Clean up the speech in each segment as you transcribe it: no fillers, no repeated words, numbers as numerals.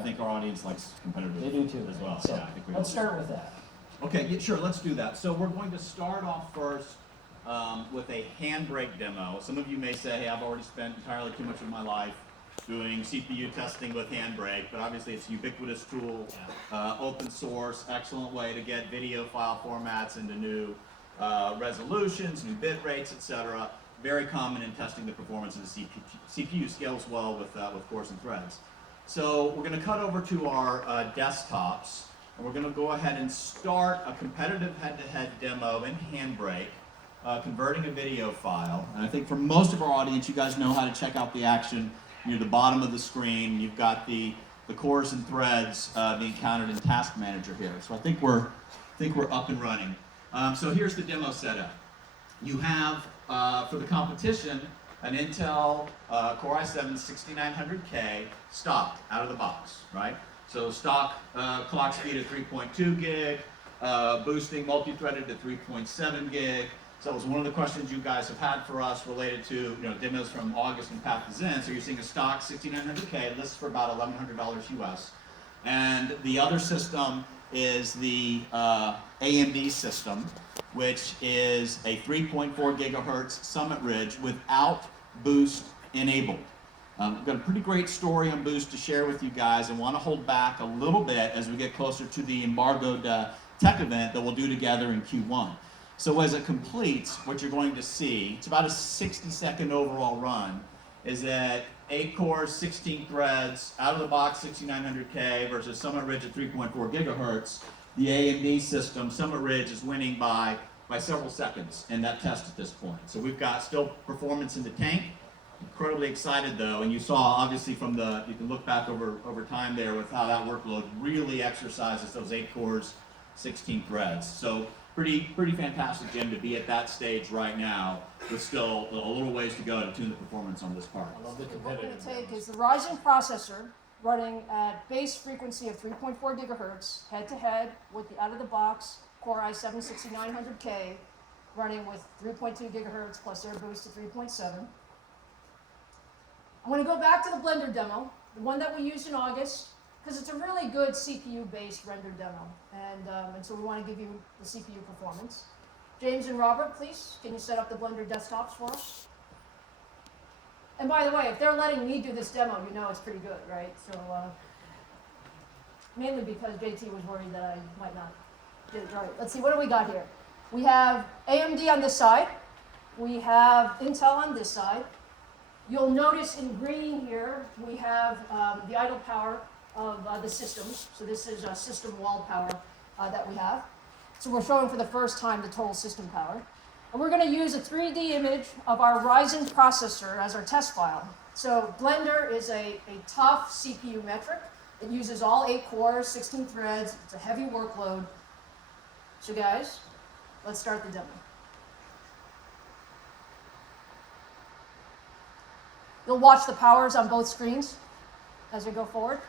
I think our audience likes competitive. They do too. As well. So yeah, I think we let's all start with that. Okay, yeah, sure, let's do that. So we're going to start off first with a handbrake demo. Some of you may say, hey, I've already spent entirely too much of my life doing CPU testing with handbrake, but obviously it's a ubiquitous tool, open source, excellent way to get video file formats into new resolutions, new bit rates, etc. Very common in testing the performance of the CPU. Scales well with cores and threads. So we're going to cut over to our desktops, and we're going to go ahead and start a competitive head-to-head demo in handbrake, converting a video file. And I think for most of our audience, you guys know how to check out the action near the bottom of the screen. You've got the cores and threads being counted in Task Manager here. So I think we're up and running. So here's the demo setup. You have, for the competition, an Intel Core i7-6900K stock out of the box, right? So stock clock speed of 3.2 gig, boosting multi-threaded to 3.7 gig. So that was one of the questions you guys have had for us related to demos from August and Path to Zen. So you're seeing a stock 6900K, lists for about $1,100 US. And the other system is the AMD system, which is a 3.4 gigahertz Summit Ridge without boost enabled. We've got a pretty great story on boost to share with you guys, and want to hold back a little bit as we get closer to the embargoed tech event that we'll do together in Q1. So as it completes, what you're going to see, it's about a 60-second overall run, is that 8 cores, 16 threads, out of the box 6900K versus Summit Ridge at 3.4 gigahertz. The AMD system, Summit Ridge, is winning by several seconds in that test at this point. So we've got still performance in the tank. Incredibly excited though, and you saw obviously from you can look back over time there with how that workload really exercises those 8 cores, 16 threads. So pretty fantastic, Jim, to be at that stage right now with still a little ways to go to tune the performance on this part. I love the What we're competitive. going to take is the Ryzen processor running at base frequency of 3.4 gigahertz, head-to-head with the out-of-the-box Core i7-6900K running with 3.2 gigahertz plus air boost to 3.7. I'm going to go back to the Blender demo, the one that we used in August, because it's a really good CPU-based render demo, and so we want to give you the CPU performance. James and Robert, please, can you set up the Blender desktops for us? And by the way, if they're letting me do this demo, you know it's pretty good, right? So, mainly because JT was worried that I might not get it right. Let's see, what do we got here? We have AMD on this side. We have Intel on this side. You'll notice in green here, we have the idle power of the systems. So this is system wall power that we have. So we're showing for the first time the total system power. And we're going to use a 3D image of our Ryzen processor as our test file. So Blender is a tough CPU metric. It uses all 8 cores, 16 threads. It's a heavy workload. So guys, let's start the demo. You'll watch the powers on both screens as we go forward.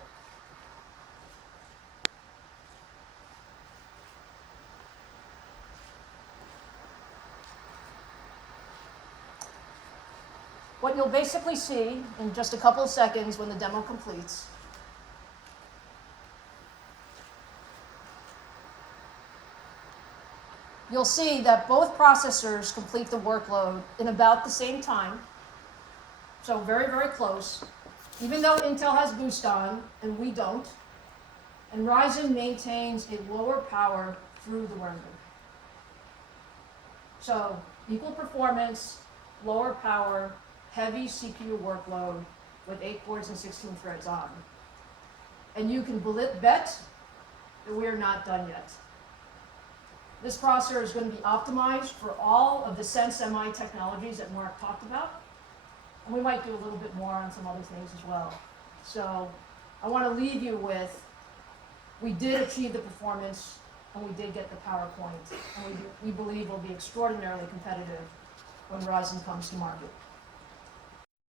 What you'll basically see in just a couple of seconds when the demo completes you'll see that both processors complete the workload in about the same time. So very, very close, even though Intel has boost on and we don't. And Ryzen maintains a lower power through the render. So equal performance, lower power, heavy CPU workload with 8 cores and 16 threads on. And you can bet that we are not done yet. This processor is going to be optimized for all of the SenseMI technologies that Mark talked about. And we might do a little bit more on some other things as well. So I want to leave you with, we did achieve the performance and we did get the power point. And we believe we'll be extraordinarily competitive when Ryzen comes to market.